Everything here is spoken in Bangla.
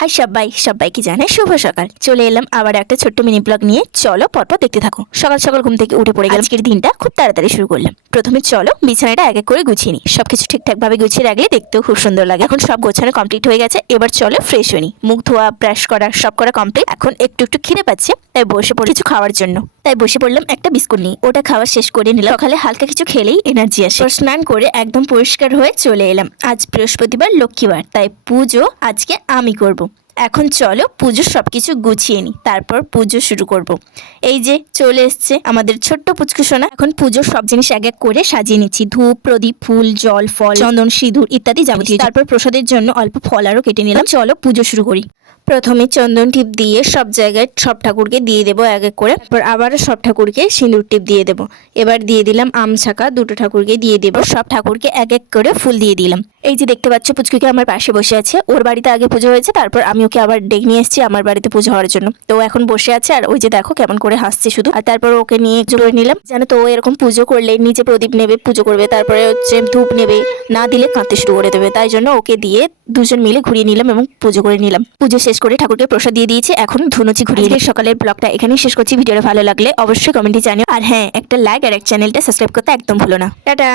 হাই সবাইকে জানাই শুভ সকাল। চলে এলাম আবার একটা ছোট্ট মিনি ব্লগ নিয়ে। চলো পরপর দেখতে থাকো। সকাল সকাল ঘুম থেকে উঠে পড়ে গেলাম। আজকের দিনটা খুব তাড়াতাড়ি শুরু করলাম। প্রথমে চলো বিছানাটা এক এক করে গুছিয়ে নিই। সবকিছু ঠিকঠাক ভাবে গুছিয়ে রাখলে দেখতেও খুব সুন্দর লাগে। এখন সব গোছানো কমপ্লিট হয়ে গেছে। এবার চলো ফ্রেশ হয়ে নিই। মুখ ধোয়া, ব্রাশ করা সব করা কমপ্লিট। এখন একটু একটু খিদে পাচ্ছে, তাই বসে পড়ে কিছু খাওয়ার জন্য। তাই বসে পড়লাম একটা বিস্কুট নিয়ে। ওটা খাওয়া শেষ করে নিলাম। সকালে হালকা কিছু খেলেই এনার্জি আসে। স্নান করে একদম পরিষ্কার হয়ে চলে এলাম। আজ বৃহস্পতিবার, লক্ষ্মীবার, তাই পুজো আজকে আমি করব। এখন চলো পুজোর সবকিছু গুছিয়ে নিই, তারপর পুজো শুরু করব। এই যে চলে এসছে আমাদের ছোট্ট পুচকু সোনা। এখন পুজোর সব জিনিস এক এক করে সাজিয়ে নিচ্ছি। ধূপ, প্রদীপ, ফুল, জল, ফল, চন্দন, সিঁদুর ইত্যাদি যাবতীয়। তারপর প্রসাদের জন্য অল্প ফল আরও কেটে নিলাম। চলো পুজো শুরু করি। প্রথমে চন্দন টিপ দিয়ে সব জায়গায় সব ঠাকুরকে দিয়ে দেবো এক এক করে। তারপর আবার সব ঠাকুরকে সিঁদুর টিপ দিয়ে দেবো। এবার দিয়ে দিলাম আম ছাকা, দুটো ঠাকুরকে দিয়ে দেবো। সব ঠাকুরকে এক এক করে ফুল দিয়ে দিলাম। এই যে দেখতে পাচ্ছ পুচকুকে আমার পাশে বসে আছে। ওর বাড়িতে আগে পুজো হয়েছে, তারপর আমি ওকে আবার ডেকে নিয়ে এসেছি আমার বাড়িতে পুজো হওয়ার জন্য। তো ও এখন বসে আছে, আর ওই যে দেখো কেমন করে হাসছে শুধু। আর তারপর ওকে নিয়ে জোরে নিলাম। জানো তো ও এরকম পুজো করলে নিচে প্রদীপ নেবে, পুজো করবে, তারপরে হচ্ছে ধূপ নেবে, না দিলে কাঁদতে শুরু করে দেবে। তাই জন্য ওকে দিয়ে দুজন মিলে ঘুরিয়ে নিলাম এবং পুজো করে নিলাম। পুজো শেষ করে ঠাকুরকে প্রসাদ দিয়ে দিয়েছি। এখন ধুনুচি ঘুরিয়ে দিয়ে সকালের ব্লগটা এখানেই শেষ করছি। ভিডিওটা ভালো লাগলে অবশ্যই কমেন্টে জানিও। আর হ্যাঁ, একটা লাইক আর এক চ্যানেলটা সাবস্ক্রাইব করতে একদম ভুলো না। টাটা।